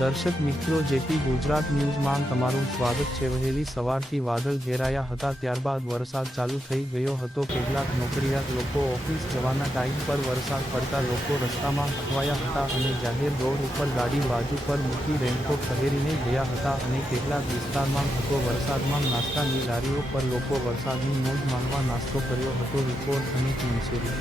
દર્શક મિત્રો, જેપી ગુજરાત ન્યૂઝમાં તમારું સ્વાગત છે। વહેલી સવારથી વાદળ ઘેરાયા હતા, ત્યારબાદ વરસાદ ચાલુ થઈ ગયો હતો। કેટલાક નોકરિયાત લોકો ઓફિસ જવાના ટાઈમ પર વરસાદ પડતા લોકો રસ્તામાં અટવાયા હતા અને જાહેર રોડ ઉપર ગાડી બાજુ પર મૂકી રેનકોટ પહેરીને ગયા હતા અને કેટલાક વિસ્તારમાં હતો વરસાદમાં નાસ્તાની લારીઓ પર લોકો વરસાદની મોજ માણવા નાસ્તો કર્યો હતો। રિપોર્ટ અમિત મુનશેરી।